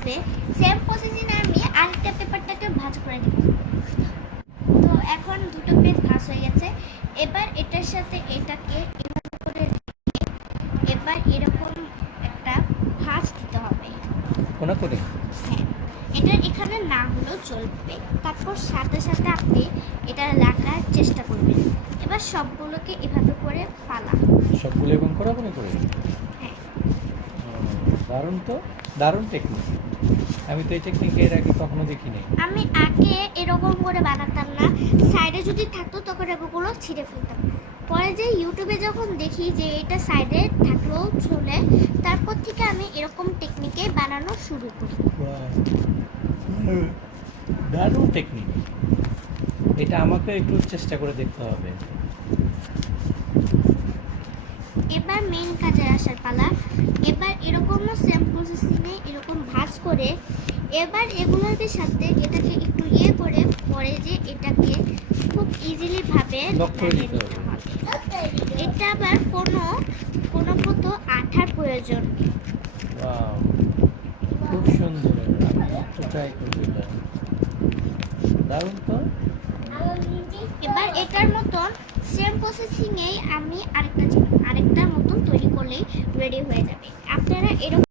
হবে same processing আমি আরেকটা পেপারটাকে ভাঁজ করে দিব। তো এখন দুটো পেজ ভাঁজ হয়ে গেছে। এবার এটার সাথে এটাকে এভাবে করে এবার এরকম একটা ভাঁজ দিতে হবে কোনা করে। হ্যাঁ, এটা এখানে না হলেও চলবে। তারপর সাথে সাথে আপনি এটা লাগার চেষ্টা করবেন। এবার সবগুলোকে এভাবে করে ফালা। সবগুলো এবং কোনা করে। হ্যাঁ, দারুণ তো, দারুণ টেকনিক। আমি তো এই টেকনিক এর আগে কখনো দেখিনি। আমি আগে এরকম করে বানাতাম না, সাইডে যদি থাকতো তখন এগুলো ছিঁড়ে ফেলতাম। পরে যে ইউটিউবে যখন দেখি যে এটা সাইডে থাকলেও চলে, তারপর থেকে আমি এরকম টেকনিকে বানানো শুরু করি। দারুণ টেকনিক। এটা আমাকে একটু চেষ্টা করে দেখতে হবে। এবার মেইন কাজে আসার পালা। এবার এরকমও সেম প্রসেসিংয়ে এরকম ভাঁজ করে এবার এগুলোর সাথে এটাকে একটু করে পরে যে এটাকে খুব ইজিলি ভাবে লক করে লাগিয়ে দিতে নিতে হবে। হবে। এটা আবার কোনো মতো আঠার প্রয়োজন নেই। ওয়াও, খুব সুন্দর। আমি একটু ট্রাই করব এটা। দারুণ তো। এবার এটার মতন সেম প্রসেসিংয়েই আমি আরেকটার মতন তৈরি করলেই রেডি হয়ে যাবে। আপনারা এরকম